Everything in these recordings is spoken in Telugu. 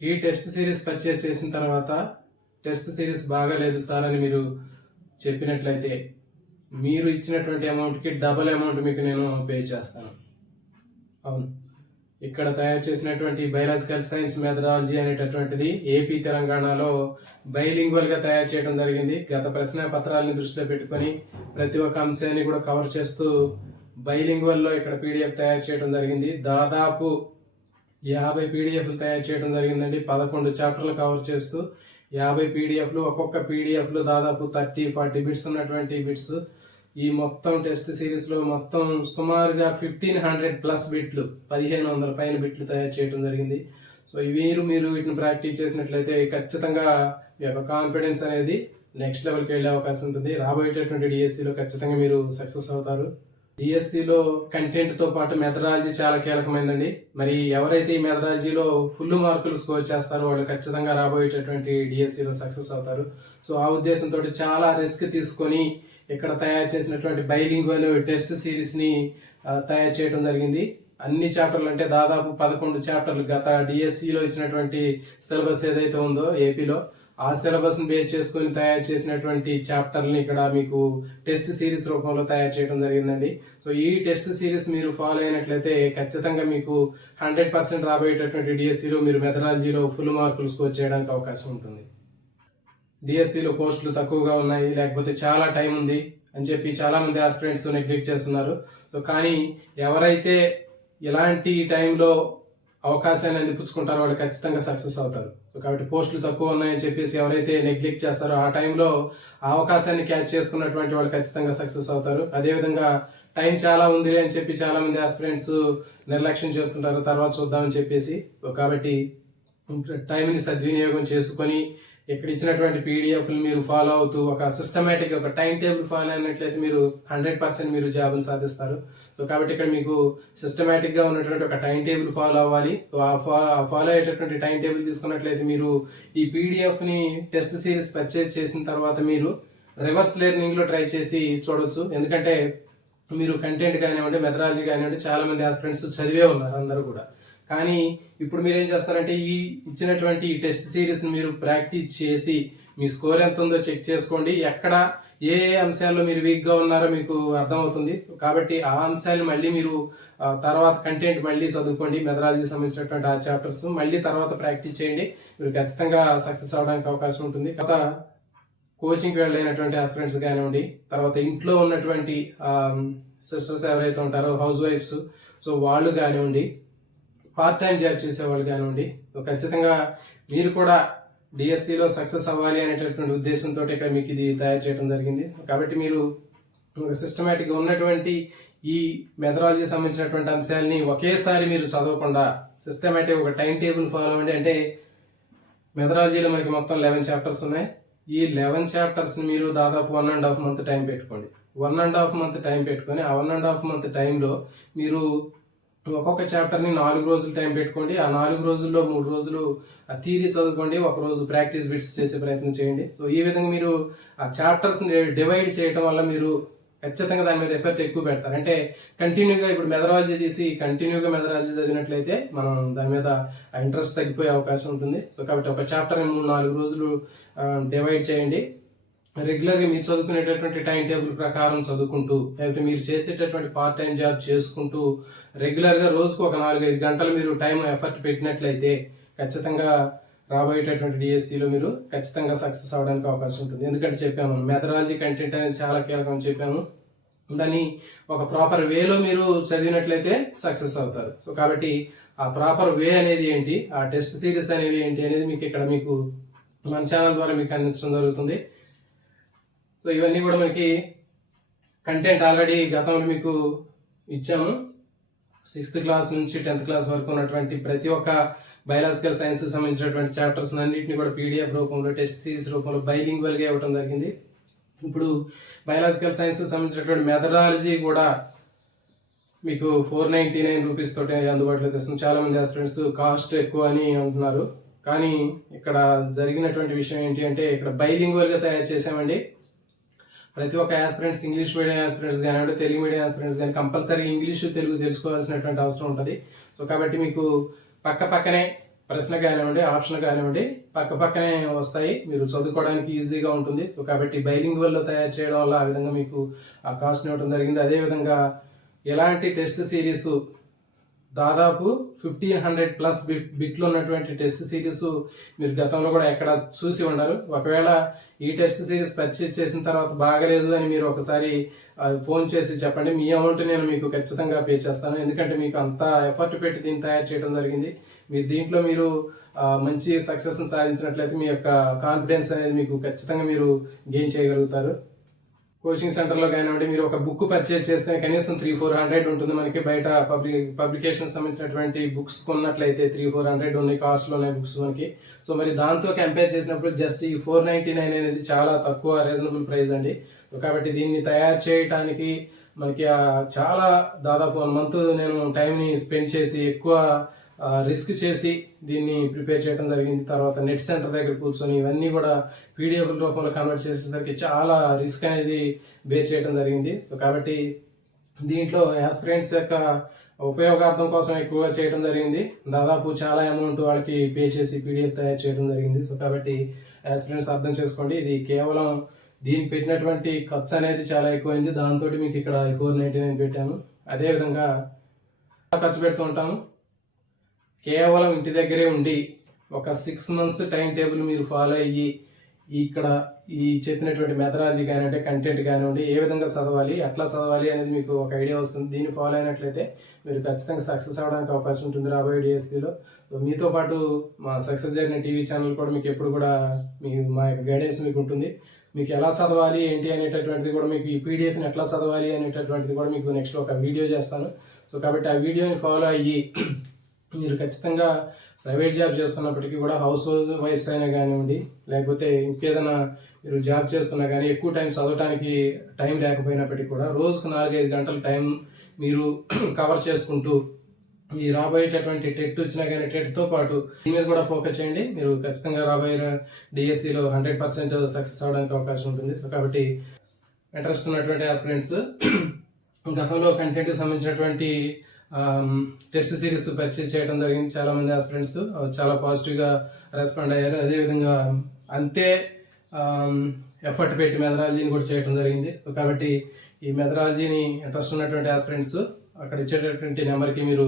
ఈ టెస్ట్ సిరీస్ పర్చేజ్ చేసిన తర్వాత టెస్ట్ సిరీస్ బాగాలేదు సార్ అని మీరు చెప్పినట్లయితే మీరు ఇచ్చినటువంటి అమౌంట్కి డబుల్ అమౌంట్ మీకు నేను పే చేస్తాను. అవును, ఇక్కడ తయారు చేసినటువంటి బయాలజికల్ సైన్స్ మెథడాలజీ అనేటటువంటిది ఏపీ తెలంగాణలో బైలింగ్వల్గా తయారు చేయడం జరిగింది. గత ప్రశ్న పత్రాలని దృష్టిలో పెట్టుకొని ప్రతి ఒక్క అంశాన్ని కూడా కవర్ చేస్తూ బైలింగ్వల్లో ఇక్కడ పీడిఎఫ్ తయారు చేయడం జరిగింది. దాదాపు 50 పీడిఎఫ్లు తయారు చేయడం జరిగిందండి. 11 చాప్టర్లు కవర్ చేస్తూ 50 పీడిఎఫ్లు, ఒక్కొక్క పీడిఎఫ్లు దాదాపు 30-40 బిట్స్ ఉన్నటువంటి బిట్స్. ఈ మొత్తం టెస్ట్ సిరీస్లో మొత్తం సుమారుగా 1500+ బిట్లు, 1500 పైన బిట్లు తయారు చేయడం జరిగింది. సో మీరు వీటిని ప్రాక్టీస్ చేసినట్లయితే ఖచ్చితంగా మీ యొక్క కాన్ఫిడెన్స్ అనేది నెక్స్ట్ లెవెల్కి వెళ్ళే అవకాశం ఉంటుంది. రాబోయేటటువంటి డిఎస్సిలో ఖచ్చితంగా మీరు సక్సెస్ అవుతారు. డిఎస్సిలో కంటెంట్తో పాటు మెథడాలజీ చాలా కీలకమైందండి. మరి ఎవరైతే ఈ మెథడాలజీలో ఫుల్ మార్కులు స్కోర్ చేస్తారో వాళ్ళు ఖచ్చితంగా రాబోయేటటువంటి డిఎస్సిలో సక్సెస్ అవుతారు. సో ఆ ఉద్దేశంతో చాలా రిస్క్ తీసుకొని ఇక్కడ తయారు చేసినటువంటి బైలింగ్వల్ టెస్ట్ సిరీస్ని తయారు చేయడం జరిగింది. అన్ని చాప్టర్లు అంటే దాదాపు 11 చాప్టర్లు గత డిఎస్సిలో ఇచ్చినటువంటి సిలబస్ ఏదైతే ఉందో ఏపీలో ఆ సిలబస్ని బేస్ చేసుకొని తయారు చేసినటువంటి చాప్టర్ని ఇక్కడ మీకు టెస్ట్ సిరీస్ రూపంలో తయారు చేయడం జరిగిందండి. సో ఈ టెస్ట్ సిరీస్ మీరు ఫాలో అయినట్లయితే ఖచ్చితంగా మీకు 100% రాబోయేటటువంటి డిఎస్సిలో మీరు మెథడాలజీలో ఫుల్ మార్కులు స్కోర్ చేయడానికి అవకాశం ఉంటుంది. డిఎస్సిలో పోస్టులు తక్కువగా ఉన్నాయి, లేకపోతే చాలా టైం ఉంది అని చెప్పి చాలామంది ఆస్పిరెంట్స్ నెగ్లెక్ట్ చేస్తున్నారు. సో కానీ ఎవరైతే ఇలాంటి టైంలో అవకాశాన్ని అందిపుచ్చుకుంటారో వాళ్ళు ఖచ్చితంగా సక్సెస్ అవుతారు. సో కాబట్టి పోస్టులు తక్కువ ఉన్నాయని చెప్పేసి ఎవరైతే నెగ్లెక్ట్ చేస్తారో ఆ టైంలో ఆ అవకాశాన్ని క్యాచ్ చేసుకున్నటువంటి వాళ్ళు ఖచ్చితంగా సక్సెస్ అవుతారు. అదేవిధంగా టైం చాలా ఉంది అని చెప్పి చాలా మంది ఆస్పిరెంట్స్ నిర్లక్ష్యం చేస్తుంటారు, తర్వాత చూద్దామని చెప్పేసి. కాబట్టి టైంని సద్వినియోగం చేసుకొని ఇక్కడ ఇచ్చినటువంటి పీడిఎఫ్లు మీరు ఫాలో అవుతూ ఒక సిస్టమేటిక్ ఒక టైం టేబుల్ ఫాలో అయినట్లయితే మీరు 100% మీరు జాబ్ని సాధిస్తారు. సో కాబట్టి ఇక్కడ మీకు సిస్టమేటిక్గా ఉన్నటువంటి ఒక టైం టేబుల్ ఫాలో అవ్వాలి. ఆ ఫాలో అయ్యేటటువంటి టైం టేబుల్ తీసుకున్నట్లయితే మీరు ఈ పీడిఎఫ్ని టెస్ట్ సిరీస్ పర్చేజ్ చేసిన తర్వాత మీరు రివర్స్ లెర్నింగ్లో ట్రై చేసి చూడవచ్చు. ఎందుకంటే మీరు కంటెంట్ కానివ్వండి, మెథడాలజీ కానివ్వండి చాలా మంది ఆస్పిరెంట్స్ చదివే ఉన్నారు అందరూ కూడా. కానీ ఇప్పుడు మీరు ఏం చేస్తారంటే ఈ ఇచ్చినటువంటి ఈ టెస్ట్ సిరీస్ మీరు ప్రాక్టీస్ చేసి మీ స్కోర్ ఎంత ఉందో చెక్ చేసుకోండి. ఎక్కడ ఏ అంశాల్లో మీరు వీక్గా ఉన్నారో మీకు అర్థమవుతుంది. కాబట్టి ఆ అంశాలను మళ్ళీ మీరు తర్వాత కంటెంట్ మళ్ళీ చదువుకోండి. మెథడాలజీ సంబంధించినటువంటి ఆ చాప్టర్స్ మళ్ళీ తర్వాత ప్రాక్టీస్ చేయండి. మీరు ఖచ్చితంగా సక్సెస్ అవడానికి అవకాశం ఉంటుంది. గత కోచింగ్కి వెళ్ళినటువంటి ఆస్పిరెంట్స్ కానివ్వండి, తర్వాత ఇంట్లో ఉన్నటువంటి సిస్టర్స్ ఎవరైతే ఉంటారో హౌస్ వైఫ్స్, సో వాళ్ళు కానివ్వండి, పార్ట్ టైం జాబ్ చేసేవాళ్ళు కానివ్వండి, ఖచ్చితంగా మీరు కూడా డిఎస్సిలో సక్సెస్ అవ్వాలి అనేటటువంటి ఉద్దేశంతో ఇక్కడ మీకు ఇది తయారు చేయడం జరిగింది. కాబట్టి మీరు సిస్టమేటిక్గా ఉన్నటువంటి ఈ మెథడాలజీ సంబంధించినటువంటి అంశాలని ఒకేసారి మీరు చదవకుండా సిస్టమేటిక్ ఒక టైం టేబుల్ ఫాలో అవ్వండి. అంటే మెథడాలజీలో మనకి మొత్తం 11 చాప్టర్స్ ఉన్నాయి. ఈ 11 చాప్టర్స్ని మీరు దాదాపు 1.5 మంత్ టైం పెట్టుకోండి. 1.5 మంత్ టైం పెట్టుకొని ఆ 1.5 మంత్ టైంలో మీరు ఒక్కొక్క చాప్టర్ని 4 రోజులు టైం పెట్టుకోండి. ఆ 4 రోజుల్లో 3 రోజులు ఆ థియరీ చదువుకోండి, ఒక రోజు ప్రాక్టీస్ బిట్స్ చేసే ప్రయత్నం చేయండి. సో ఈ విధంగా మీరు ఆ చాప్టర్స్ని డివైడ్ చేయడం వల్ల మీరు ఖచ్చితంగా దాని మీద ఎఫర్ట్ ఎక్కువ పెడతారు. అంటే కంటిన్యూగా ఇప్పుడు మెథడాలజీ తీసి కంటిన్యూగా మెథడాలజీ చదివినట్లయితే మనం దాని మీద ఇంట్రెస్ట్ తగ్గిపోయే అవకాశం ఉంటుంది. సో కాబట్టి ఒక చాప్టర్ని 3-4 రోజులు డివైడ్ చేయండి. రెగ్యులర్గా మీరు చదువుకునేటటువంటి టైం టేబుల్ ప్రకారం చదువుకుంటూ, లేకపోతే మీరు చేసేటటువంటి పార్ట్ టైం జాబ్ చేసుకుంటూ రెగ్యులర్గా రోజుకు ఒక 4-5 గంటలు మీరు టైం ఎఫర్ట్ పెట్టినట్లయితే ఖచ్చితంగా రాబోయేటటువంటి డిఎస్సిలో మీరు ఖచ్చితంగా సక్సెస్ అవ్వడానికి అవకాశం ఉంటుంది. ఎందుకంటే చెప్పాము మెథడాలజీ కంటెంట్ అనేది చాలా కీలకం అని చెప్పాము. దాన్ని ఒక ప్రాపర్ వేలో మీరు చదివినట్లయితే సక్సెస్ అవుతారు. సో కాబట్టి ఆ ప్రాపర్ వే అనేది ఏంటి, ఆ టెస్ట్ సిరీస్ అనేవి ఏంటి అనేది మీకు ఇక్కడ మీకు మన ఛానల్ ద్వారా మీకు అందించడం జరుగుతుంది. సో ఇవన్నీ కూడా మనకి కంటెంట్ ఆల్రెడీ గతంలో మీకు ఇచ్చాము. 6th క్లాస్ నుంచి 10th క్లాస్ వరకు ఉన్నటువంటి ప్రతి ఒక్క బయాలజికల్ సైన్స్ సంబంధించినటువంటి చాప్టర్స్ అన్నింటినీ కూడా పీడిఎఫ్ రూపంలో టెస్ట్ సిరీస్ రూపంలో బైలింగ్వల్గా ఇవ్వడం జరిగింది. ఇప్పుడు బయాలజికల్ సైన్స్ సంబంధించినటువంటి మెథడాలజీ కూడా మీకు 499 రూపీస్ తోటి అందుబాటులో తెస్తుంది. చాలా మంది స్టూడెంట్స్ కాస్ట్ ఎక్కువ అని అంటున్నారు. కానీ ఇక్కడ జరిగినటువంటి విషయం ఏంటి అంటే ఇక్కడ బైలింగ్వల్గా తయారు చేసామండి. ప్రతి ఒక్క ఆస్పిరెంట్స్, ఇంగ్లీష్ మీడియం ఆస్పిరెంట్స్ కానివ్వండి, తెలుగు మీడియం ఆస్పిరెంట్స్ కానీ కంపల్సరీ ఇంగ్లీషు తెలుగు తెలుసుకోవాల్సినటువంటి అవసరం ఉంటుంది. సో కాబట్టి మీకు పక్కనే ప్రశ్న కానివ్వండి, ఆప్షన్ కానివ్వండి పక్క పక్కనే వస్తాయి. మీరు చదువుకోవడానికి ఈజీగా ఉంటుంది. సో కాబట్టి బైలింగ్వల్లో తయారు చేయడం వల్ల ఆ విధంగా మీకు ఆ కాస్ట్ ఇవ్వడం జరిగింది. అదేవిధంగా ఎలాంటి టెస్ట్ సిరీస్ దాదాపు 1500+ బిట్లు ఉన్నటువంటి టెస్ట్ సిరీస్ మీరు గతంలో కూడా ఎక్కడ చూసి ఉండరు. ఒకవేళ ఈ టెస్ట్ సిరీస్ పర్చేజ్ చేసిన తర్వాత బాగలేదు అని మీరు ఒకసారి ఫోన్ చేసి చెప్పండి. మీ అమౌంట్ నేను మీకు ఖచ్చితంగా పే చేస్తాను. ఎందుకంటే మీకు అంత ఎఫర్ట్ పెట్టి దీన్ని తయారు చేయడం జరిగింది. మీరు దీంట్లో మీరు మంచి సక్సెస్ని సాధించినట్లయితే మీ యొక్క కాన్ఫిడెన్స్ అనేది మీకు ఖచ్చితంగా మీరు గెయిన్ చేయగలుగుతారు. కోచింగ్ సెంటర్లో కానివ్వండి, మీరు ఒక బుక్ పర్చేజ్ చేస్తే కనీసం 300-400 ఉంటుంది. మనకి బయట పబ్లికేషన్ సంబంధించినటువంటి బుక్స్ కొన్నట్లయితే 300-400 ఉన్నాయి, కాస్ట్లో ఉన్నాయి బుక్స్ మనకి. సో మరి దాంతో కంపేర్ చేసినప్పుడు జస్ట్ ఈ 499 అనేది చాలా తక్కువ, రీజనబుల్ ప్రైస్ అండి. కాబట్టి దీన్ని తయారు చేయడానికి మనకి చాలా దాదాపు 1 month నేను టైంని స్పెండ్ చేసి ఎక్కువ రిస్క్ చేసి దీన్ని ప్రిపేర్ చేయడం జరిగింది. తర్వాత నెట్ సెంటర్ దగ్గర కూర్చొని ఇవన్నీ కూడా పీడిఎఫ్ రూపంలో కన్వర్ట్ చేసేసరికి చాలా రిస్క్ అనేది బేర్ చేయడం జరిగింది. సో కాబట్టి దీంట్లో యాస్పిరెంట్స్ యొక్క ఉపయోగార్థం కోసం ఎక్కువగా చేయడం జరిగింది. దాదాపు చాలా అమౌంట్ వాళ్ళకి పే చేసి పీడిఎఫ్ తయారు చేయడం జరిగింది. సో కాబట్టి యాస్పిరెంట్స్ అర్థం చేసుకోండి, ఇది కేవలం దీనికి పెట్టినటువంటి ఖర్చు అనేది చాలా ఎక్కువైంది. దాంతో మీకు ఇక్కడ 499 పెట్టాను. అదేవిధంగా ఖర్చు పెడుతూ ఉంటాము. కేవలం ఇంటి దగ్గరే ఉండి ఒక 6 months టైం టేబుల్ మీరు ఫాలో అయ్యి ఇక్కడ ఈ చెప్పినటువంటి మెథడాలజీ కానివ్వండి, కంటెంట్ కానివ్వండి, ఏ విధంగా చదవాలి, ఎట్లా చదవాలి అనేది మీకు ఒక ఐడియా వస్తుంది. దీన్ని ఫాలో అయినట్లయితే మీరు ఖచ్చితంగా సక్సెస్ అవ్వడానికి అవకాశం ఉంటుంది రాబోయే డిఎస్సిలో. మీతో పాటు మా సక్సెస్ జర్నీ టీవీ ఛానల్ కూడా మీకు ఎప్పుడు కూడా మా యొక్క గైడెన్స్ మీకు ఉంటుంది. మీకు ఎలా చదవాలి ఏంటి అనేటటువంటిది కూడా, మీకు ఈ పీడిఎఫ్ని ఎట్లా చదవాలి అనేటటువంటిది కూడా మీకు నెక్స్ట్ ఒక వీడియో చేస్తాను. సో కాబట్టి ఆ వీడియోని ఫాలో అయ్యి మీరు ఖచ్చితంగా ప్రైవేట్ జాబ్ చేస్తున్నప్పటికీ కూడా హౌస్ వైఫ్స్ అయినా కానివ్వండి, లేకపోతే ఇంకేదైనా మీరు జాబ్ చేస్తున్నా కానీ ఎక్కువ టైం చదవడానికి టైం లేకపోయినప్పటికీ కూడా రోజుకు 4-5 గంటల టైం మీరు కవర్ చేసుకుంటూ ఈ రాబోయేటటువంటి టెట్ వచ్చినా కానీ టెట్తో పాటు దీని మీద కూడా ఫోకస్ చేయండి. మీరు ఖచ్చితంగా రాబోయే డిఎస్సిలో 100% సక్సెస్ అవ్వడానికి అవకాశం ఉంటుంది. సో కాబట్టి ఇంట్రెస్ట్ ఉన్నటువంటి ఆస్పిరెంట్స్ గతంలో కంటెంట్కి సంబంధించినటువంటి టెస్ట్ సిరీస్ పర్చేజ్ చేయడం జరిగింది. చాలా మంది ఆస్పిరెంట్స్ చాలా పాజిటివ్గా రెస్పాండ్ అయ్యారు. అదేవిధంగా అంతే ఎఫర్ట్ పెట్టి మెథడాలజీని కూడా చేయడం జరిగింది. కాబట్టి ఈ మెథడాలజీని ఇంట్రెస్ట్ ఉన్నటువంటి ఆస్పిరెంట్స్ అక్కడ ఇచ్చేటటువంటి నెంబర్కి మీరు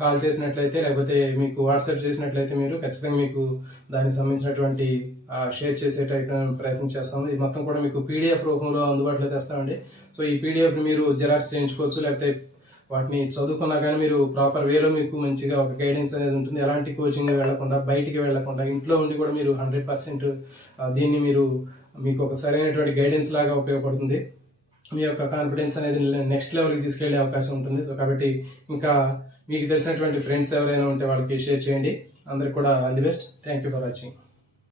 కాల్ చేసినట్లయితే, లేకపోతే మీకు వాట్సాప్ చేసినట్లయితే మీరు ఖచ్చితంగా మీకు దానికి సంబంధించినటువంటి షేర్ చేసేటట్టు ప్రయత్నం చేస్తాము. ఇది మొత్తం కూడా మీకు పీడిఎఫ్ రూపంలో అందుబాటులో తెస్తామండి. సో ఈ పీడిఎఫ్ని మీరు జెరాక్స్ చేయించుకోవచ్చు, లేకపోతే వాటిని చదువుకున్నా కానీ మీరు ప్రాపర్ వేలో మీకు మంచిగా ఒక గైడెన్స్ అనేది ఉంటుంది. ఎలాంటి కోచింగ్ వెళ్లకుండా, బయటికి వెళ్లకుండా ఇంట్లో ఉండి కూడా మీరు 100% దీన్ని మీకు ఒక సరైనటువంటి గైడెన్స్ లాగా ఉపయోగపడుతుంది. మీ యొక్క కాన్ఫిడెన్స్ అనేది నెక్స్ట్ లెవెల్కి తీసుకెళ్లే అవకాశం ఉంటుంది. సో కాబట్టి ఇంకా మీకు తెలిసినటువంటి ఫ్రెండ్స్ ఎవరైనా ఉంటే వాళ్ళకి షేర్ చేయండి. అందరికి కూడా all the best. Thank you for watching.